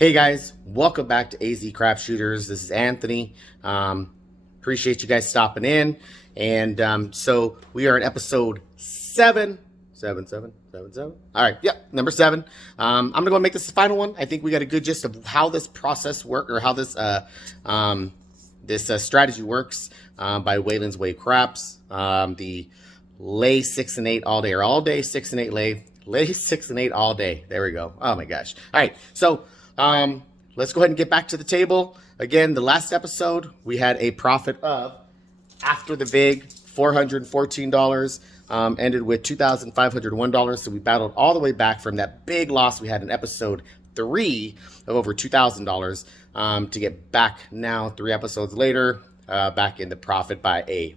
Hey guys, welcome back to AZ Crap Shooters. This is Anthony. Appreciate you guys stopping in. And so we are at episode 7. All right, yep, number 7. I'm gonna go and make this the final one. I think we got a good gist of how this process works, or how this strategy works by Waylon's Way Craps. The lay 6 and 8 all day, or all day 6 and 8 lay 6 and 8 all day. There we go. Oh my gosh. All right, so let's go ahead and get back to the table. Again, the last episode, we had a profit of, after the VIG, $414, ended with $2,501. So we battled all the way back from that big loss we had in episode 3 of over $2,000 to get back now, 3 episodes later, back in the profit by $1.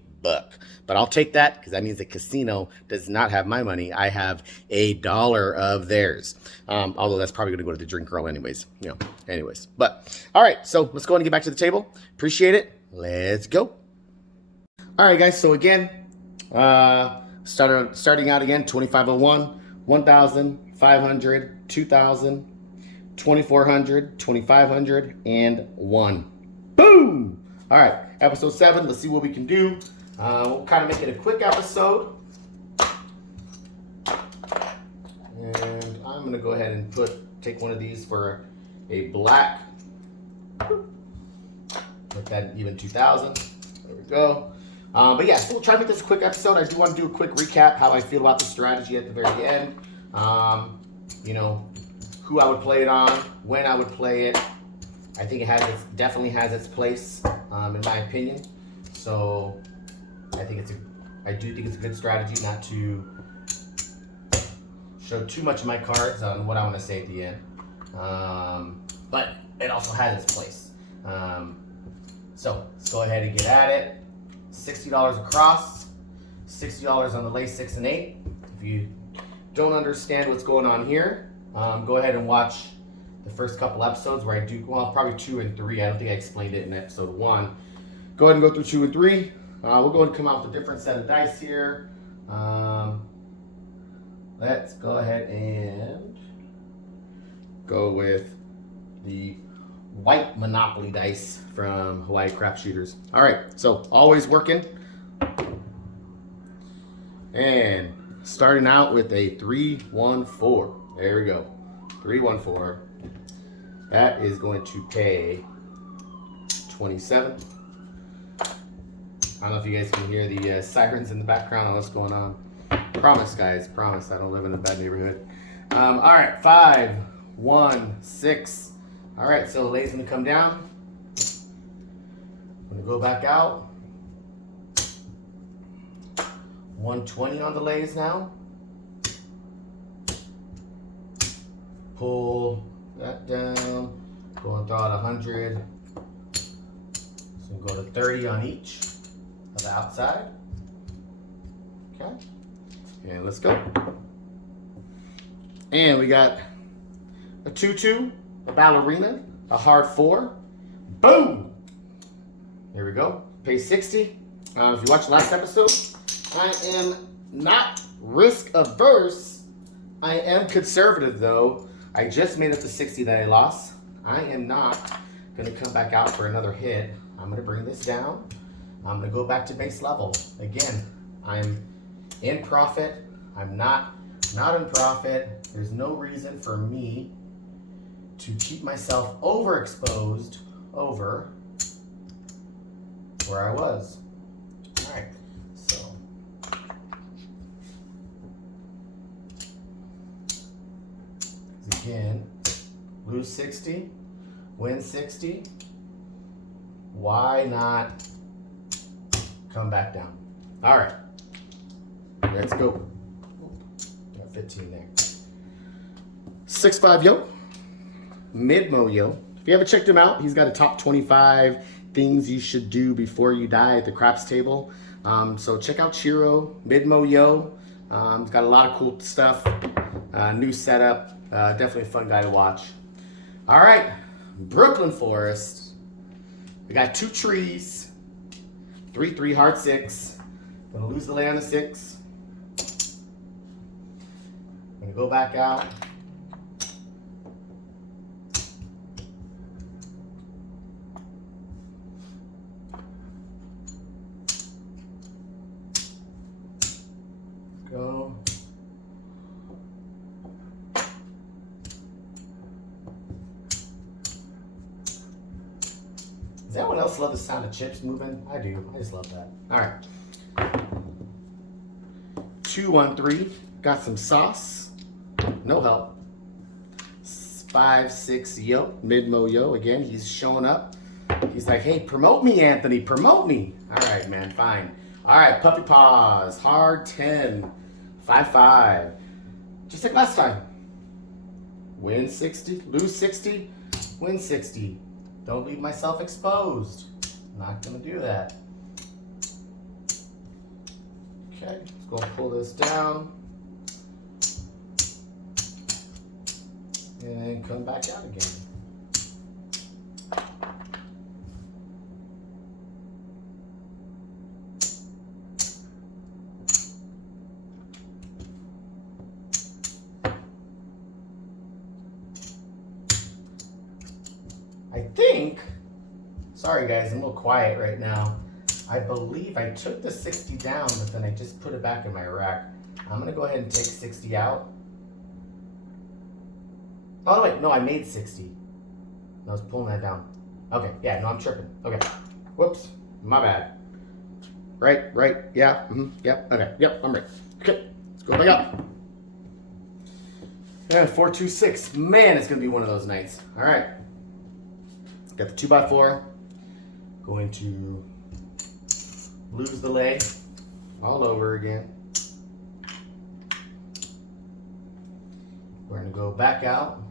But I'll take that because that means the casino does not have my money. I have $1 of theirs. Although that's probably going to go to the drink girl anyways. Anyways. But, all right. So let's go ahead and get back to the table. Appreciate it. Let's go. All right, guys. So again, starting out again, 2501, 1,500, 2,000, 2,400, 2,500, and 1. Boom! All right. Episode 7. Let's see what we can do. We'll kind of make it a quick episode. And I'm going to go ahead and take one of these for a black. Make that even 2,000. There we go. But yeah, so we'll try to make this a quick episode. I do want to do a quick recap how I feel about the strategy at the very end. Who I would play it on, when I would play it. I think definitely has its place, in my opinion. So I do think it's a good strategy not to show too much of my cards on what I want to say at the end. But it also has its place. So let's go ahead and get at it. $60 across, $60 on the lay 6 and 8. If you don't understand what's going on here, go ahead and watch the first couple episodes where I do, well, probably 2 and 3. I don't think I explained it in episode 1. Go ahead and go through 2 and 3. We'll go ahead and come out with a different set of dice here. Let's go ahead and go with the white Monopoly dice from Hawaii Crap Shooters. All right, so always working. And starting out with a 3-1-4. There we go. 3-1-4. That is going to pay 27. I don't know if you guys can hear the sirens in the background on what's going on. Promise, guys. Promise I don't live in a bad neighborhood. All right. 5, 1, 6. All right. So the lay's going to come down. I'm going to go back out. 120 on the lays now. Pull that down. Go and throw out 100. So go to 30 on each. The outside. Okay. And let's go. And we got a 2-2, a ballerina, a hard 4. Boom! There we go. Pay 60. If you watched the last episode, I am not risk averse. I am conservative though. I just made up the 60 that I lost. I am not going to come back out for another hit. I'm going to bring this down. I'm going to go back to base level. Again, I'm in profit. I'm not in profit. There's no reason for me to keep myself overexposed over where I was. All right, so. Again, lose 60, win 60. Why not come back down? All right, let's go. Got 15 there. 6'5" Yo, Midmo Yo. If you haven't checked him out, he's got a top 25 things you should do before you die at the craps table. So check out Chiro, Midmo Yo. He's got a lot of cool stuff. New setup. Definitely a fun guy to watch. All right, Brooklyn Forest. We got 2 trees. 3-3 hard 6. Gonna lose the lay on the 6. Gonna go back out. Does anyone else love the sound of chips moving? I do. I just love that. All right. 2-1-3. Got some sauce. No help. 5-6 yo. Mid-mo yo. Again, he's showing up. He's like, hey, promote me, Anthony. Promote me. All right, man. Fine. All right. Puppy paws. Hard 10. 5-5. Just like last time. Win 60. Lose 60. Win 60. Don't leave myself exposed. Not going to do that. Okay. Let's go and pull this down. And then come back out again. I think, sorry guys, I'm a little quiet right now. I believe I took the 60 down, but then I just put it back in my rack. I'm going to go ahead and take 60 out. Oh, no, wait, no, I made 60. I was pulling that down. Okay, yeah, no, I'm tripping. Okay, whoops, my bad. Right, yeah, yep, okay, yep, I'm right. Okay, let's go back up. And 4-2-6, man, it's gonna be one of those nights. All right, got the 2x4. Going to lose the leg all over again. We're gonna go back out.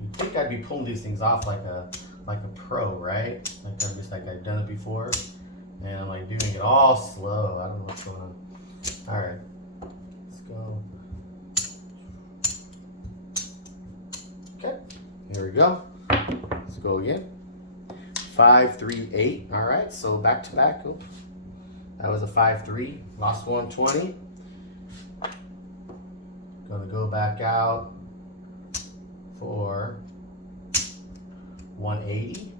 You'd think I'd be pulling these things off like a pro, right? Like I'm just like I've done it before, and I'm like doing it all slow. I don't know what's going on. All right, let's go. Okay, here we go. Let's go again. 5-3-8. All right, so back to back. Oh, that was a 5-3. Lost 120. Gonna go back out for 180.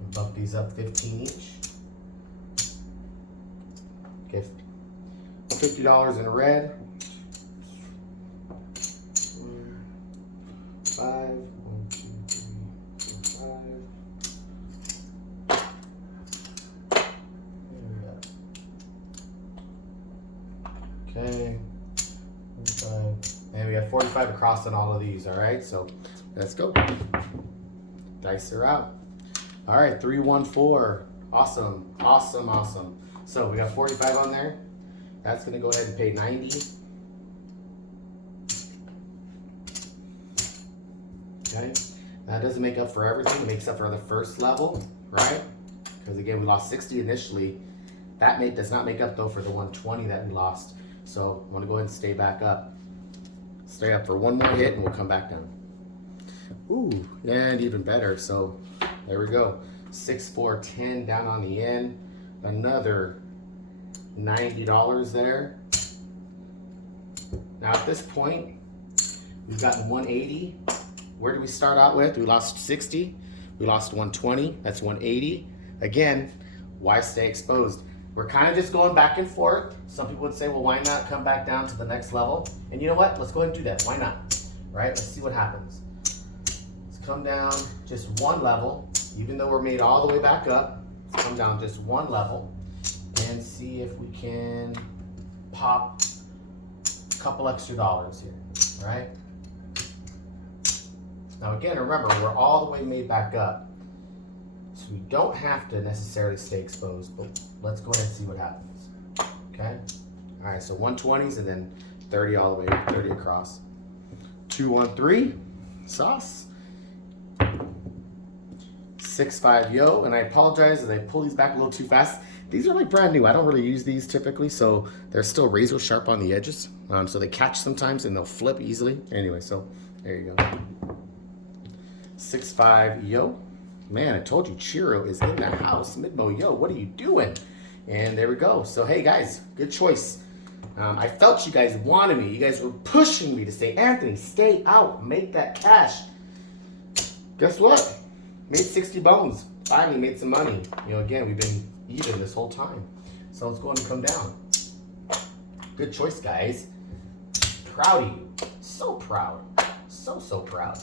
And bump these up 15 each. Okay, $50 in red. 5, 1, 2, 3, 4, 5. Okay, 45. And we have 45 across on all of these, all right? So let's go. Dice are out. All right, 3-1-4. Awesome, awesome, awesome. So we got 45 on there. That's gonna go ahead and pay 90. Okay, that doesn't make up for everything. It makes up for the first level, right? Because again, we lost 60 initially. That does not make up though for the 120 that we lost. So I'm gonna go ahead and stay back up. Stay up for one more hit and we'll come back down. Ooh, and even better. So there we go. 6-4-10 down on the end. Another $90 there. Now at this point, we've gotten 180. Where did we start out with? We lost 60. We lost 120. That's 180. Again, why stay exposed? We're kind of just going back and forth. Some people would say, well, why not come back down to the next level? And you know what? Let's go ahead and do that. Why not? Right? Let's see what happens. Let's come down just one level. Even though we're made all the way back up, let's come down just one level and see if we can pop a couple extra dollars here, right? Now again, remember, we're all the way made back up. So we don't have to necessarily stay exposed, but let's go ahead and see what happens, okay? All right, so 120s and then 30 all the way, 30 across. 2-1-3, sauce. 6-5 yo, and I apologize as I pull these back a little too fast. These are like brand new. I don't really use these typically, so they're still razor sharp on the edges. So they catch sometimes and they'll flip easily. Anyway, so there you go. 6-5 yo. Man, I told you Chiro is in the house. Midmo yo, what are you doing? And there we go. So hey guys, good choice. I felt you guys wanted me. You guys were pushing me to say, Anthony, stay out, make that cash. Guess what? Made 60 bones. Finally made some money. You know, again, we've been even this whole time. So let's go ahead and come down. Good choice, guys. Proud of you. So proud. So, so proud.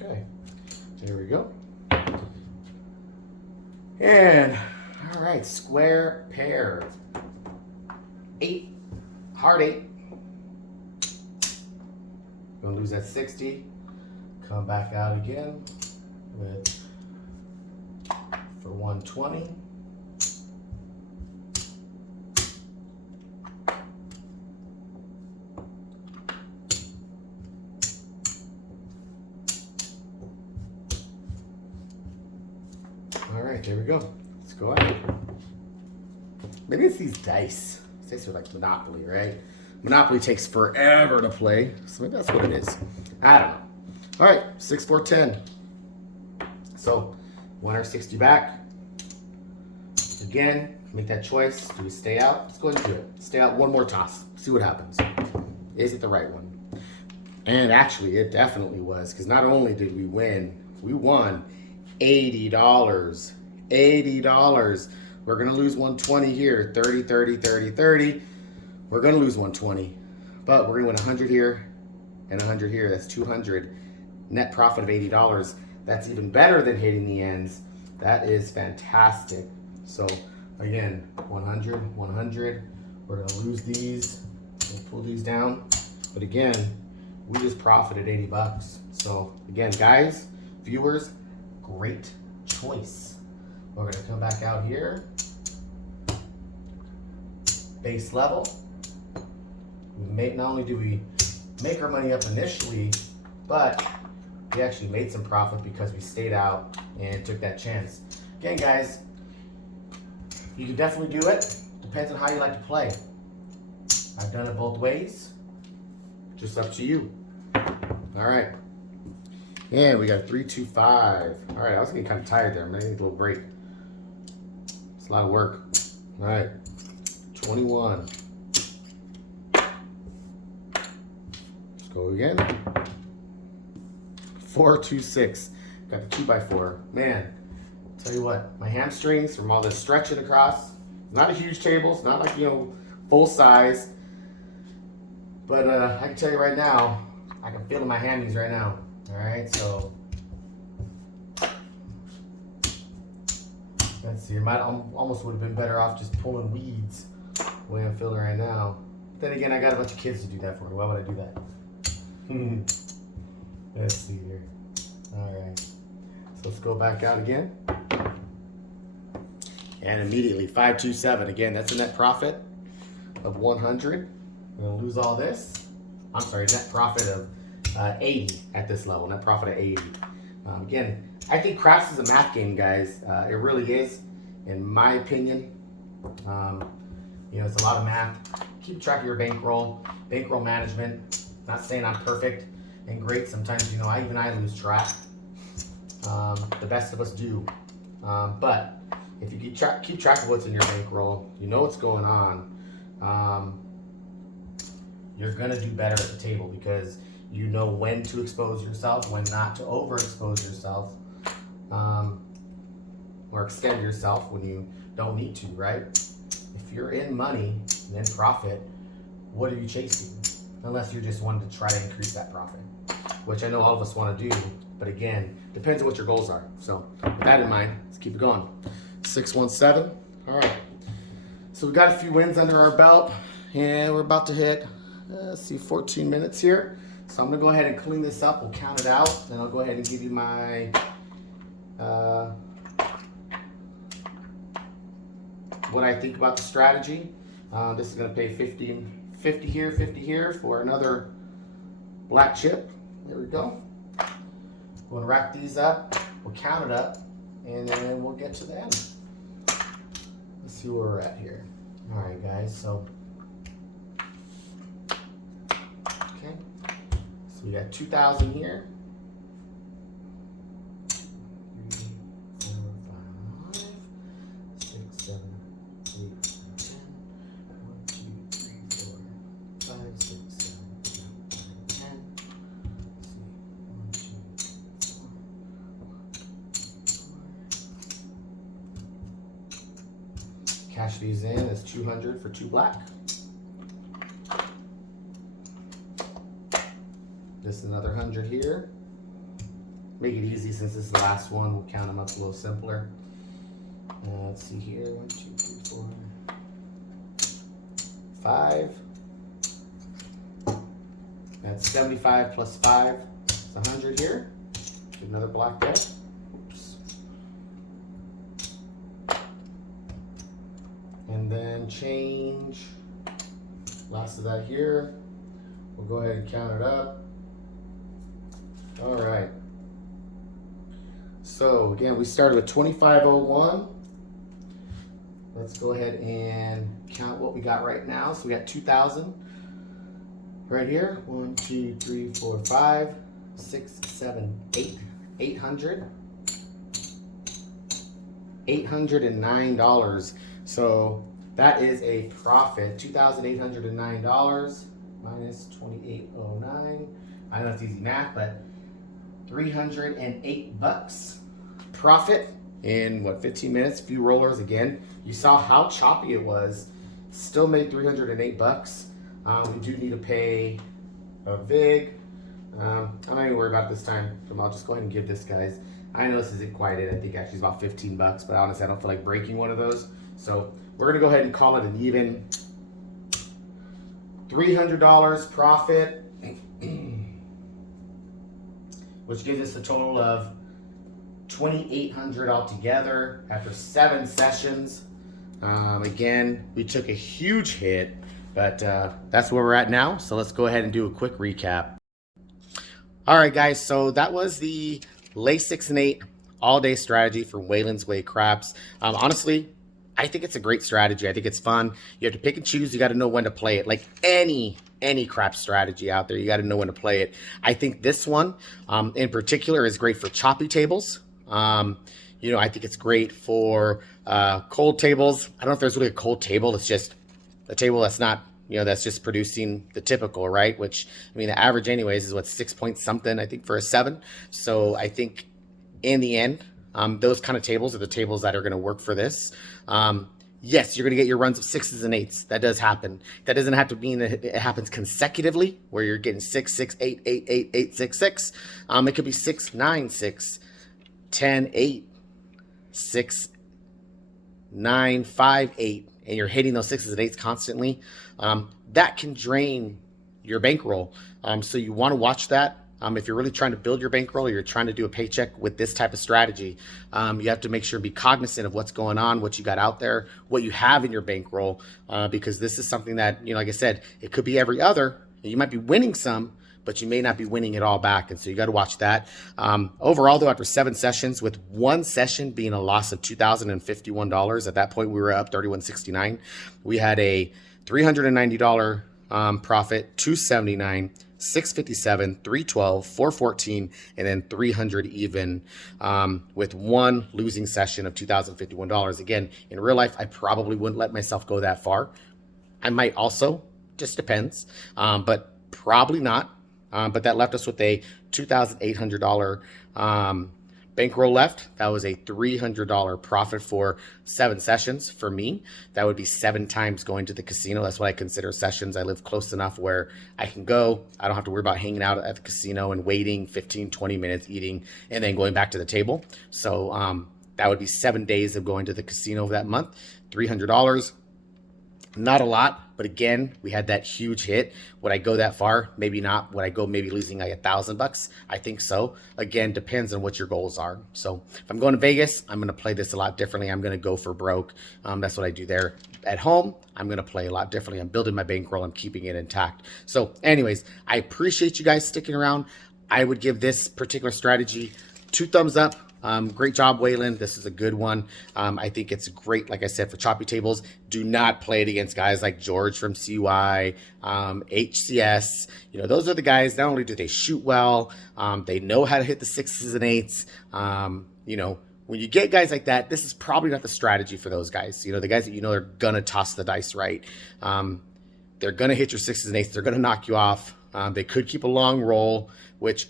Okay, there we go. And, all right, square pair. 8, hard 8. Gonna lose that 60. Come back out again with for 120. All right, there we go. Let's go ahead. Maybe it's these dice. These dice are like Monopoly, right? Monopoly takes forever to play, so maybe that's what it is. I don't know. All right, 6, 4, 10. So, 160 back. Again, make that choice. Do we stay out? Let's go ahead and do it. Stay out one more toss. See what happens. Is it the right one? And actually, it definitely was, because not only did we win, we won $80. $80. We're going to lose 120 here. 30, 30, 30, 30. We're going to lose 120. But we're going to win 100 here and 100 here. That's 200. Net profit of $80. That's even better than hitting the ends. That is fantastic. So, again, 100, 100. We're going to lose these. We'll pull these down. But again, we just profited 80 bucks. So, again, guys, viewers, great choice. We're going to come back out here. Base level. Not only do we make our money up initially, but we actually made some profit because we stayed out and took that chance. Again, guys, you can definitely do it. Depends on how you like to play. I've done it both ways. Just up to you. All right. And we got 3, 2, 5. All right, I was getting kind of tired there. I'm gonna need a little break. It's a lot of work. All right, 21. Let's go again. 4, 2, 6. Got the 2x4. Man, tell you what, my hamstrings from all this stretching across. Not a huge table. It's not like, full size. But I can tell you right now, I can feel it in my hammies right now. All right, so let's see. I almost would have been better off just pulling weeds the way I'm feeling right now. But then again, I got a bunch of kids to do that for me. Why would I do that? Let's see here. All right, so let's go back out again. And immediately 5, 2, 7. Again, that's a net profit of 100. We're gonna lose all this. I'm sorry, net profit of 80 at this level. Net profit of 80. Again, I think craps is a math game, guys. It really is, in my opinion. It's a lot of math. Keep track of your bankroll management. Not saying I'm perfect and great. Sometimes, even I lose track. The best of us do. But if you keep track of what's in your bankroll, you know what's going on. You're gonna do better at the table because you know when to expose yourself, when not to overexpose yourself, or extend yourself when you don't need to, right? If you're in money and in profit, what are you chasing? Unless you're just wanting to try to increase that profit, which I know all of us want to do, but again, depends on what your goals are. So with that in mind, let's keep it going. 6, 1, 7. All right. So we got a few wins under our belt, and we're about to hit, let's see, 14 minutes here. So I'm gonna go ahead and clean this up. We'll count it out, then I'll go ahead and give you my what I think about the strategy. This is gonna pay 50 here, 50 here for another black chip. There we go. We're gonna rack these up. We'll count it up, and then we'll get to the end. Let's see where we're at here. All right, guys. So. We got 2,000 here. 3, 4, 5, 6, 7, Cash these in as 200 for 2 black. Just another 100 here. Make it easy since this is the last one. We'll count them up a little simpler. Let's see here. 1, 2, 3, 4, 5. That's 75 plus 5. It's 100 here. Another black there. Oops. And then change. Last of that here. We'll go ahead and count it up. All right. So again, we started with 2501. Let's go ahead and count what we got right now. So we got 2,000 right here. 1, 2, 3, 4, 5, 6, 7, 8. 800. $809. So that is a profit. $2,809 minus 2809. I know it's easy math, but $308 profit in what, 15 minutes, few rollers. Again, you saw how choppy it was. Still made $308. We do need to pay a VIG. I'm not even worried about this time. I'll just go ahead and give this, guys. I know this isn't quite it. I think actually it's about 15 bucks, but honestly, I don't feel like breaking one of those. So we're gonna go ahead and call it an even $300 profit, which gives us a total of $2,800 altogether after 7 sessions. Again, we took a huge hit, but that's where we're at now. So let's go ahead and do a quick recap. All right, guys, so that was the lay 6 and 8 all-day strategy for Waylon's Way Craps. Honestly, I think it's a great strategy. I think it's fun. You have to pick and choose. You got to know when to play it. Like any crap strategy out there, you got to know when to play it. I think this one in particular is great for choppy tables. I think it's great for cold tables. I don't know if there's really a cold table. It's just a table that's not, that's just producing the typical, right? Which, I mean, the average anyways is what, 6 point something, I think, for a 7. So I think in the end, those kind of tables are the tables that are going to work for this. Yes, you're going to get your runs of 6s and 8s. That does happen. That doesn't have to mean that it happens consecutively, where you're getting 6, 6, 8, 8, 8, 8, 6, 6. It could be 6, 9, 6, 10, 8, 6, 9, 5, 8, and you're hitting those 6s and 8s constantly. That can drain your bankroll. So you want to watch that. If you're really trying to build your bankroll, or you're trying to do a paycheck with this type of strategy, you have to make sure and be cognizant of what's going on, what you got out there, what you have in your bankroll, because this is something that, like I said, it could be every other. You might be winning some, but you may not be winning it all back. And so you got to watch that. Overall, though, after 7 sessions, with one session being a loss of $2,051, at that point we were up $31.69. We had a $390 profit, $279, $657, $312, $414, and then $300 even, with one losing session of $2,051. Again, in real life, I probably wouldn't let myself go that far. I might also, just depends, but probably not. But that left us with a $2,800 bankroll left. That was a $300 profit for 7 sessions for me. That would be 7 times going to the casino. That's what I consider sessions. I live close enough where I can go. I don't have to worry about hanging out at the casino and waiting 15, 20 minutes, eating, and then going back to the table. So that would be 7 days of going to the casino that month. $300. Not a lot, but again, we had that huge hit. Would I go that far? Maybe not. Would I go maybe losing like $1,000? I think so. Again, depends on what your goals are. So if I'm going to Vegas, I'm going to play this a lot differently. I'm going to go for broke. That's what I do there. At home, I'm going to play a lot differently. I'm building my bankroll. I'm keeping it intact. So anyways, I appreciate you guys sticking around. I would give this particular strategy 2 thumbs up. Great job, Waylon. This is a good one. I think it's great, like I said, for choppy tables. Do not play it against guys like George from CY, HCS. Those are the guys, not only do they shoot well, they know how to hit the 6s and 8s. when you get guys like that, this is probably not the strategy for those guys. The guys that are going to toss the dice right. They're going to hit your sixes and eights. They're going to knock you off. They could keep a long roll, which,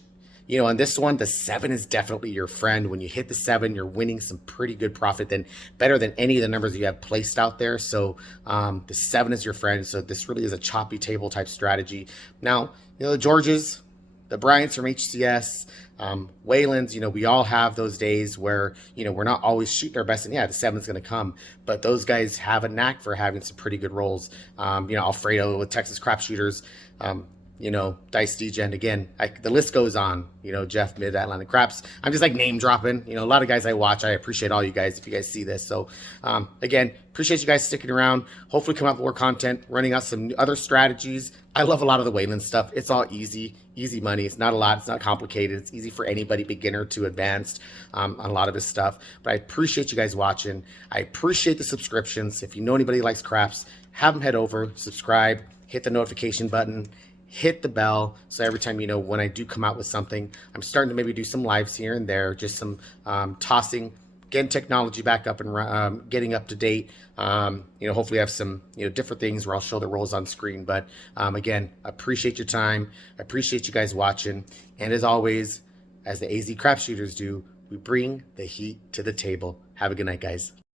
on this one, the 7 is definitely your friend. When you hit the 7, you're winning some pretty good profit, better than any of the numbers you have placed out there. So the 7 is your friend. So this really is a choppy table type strategy. Now, the Georges, the Bryants from HCS, Waylons, we all have those days where, we're not always shooting our best. And yeah, the 7's going to come. But those guys have a knack for having some pretty good rolls. Alfredo with Texas Crap Shooters, Dice Degen, again, the list goes on, Jeff, Mid-Atlantic Craps. I'm just like name dropping, a lot of guys I watch. I appreciate all you guys if you guys see this. So, again, appreciate you guys sticking around. Hopefully come out with more content, running out some other strategies. I love a lot of the Waylon stuff. It's all easy money. It's not a lot. It's not complicated. It's easy for anybody, beginner to advanced, on a lot of this stuff. But I appreciate you guys watching. I appreciate the subscriptions. If you know anybody who likes craps, have them head over, subscribe, hit the notification button, hit the bell, so every time when I do come out with something. I'm starting to maybe do some lives here and there, just some tossing, getting technology back up and getting up to date. Hopefully I have some different things where I'll show the rolls on screen. But again, appreciate your time. I appreciate you guys watching. And as always, as the AZ Crap Shooters do, we bring the heat to the table. Have a good night, guys.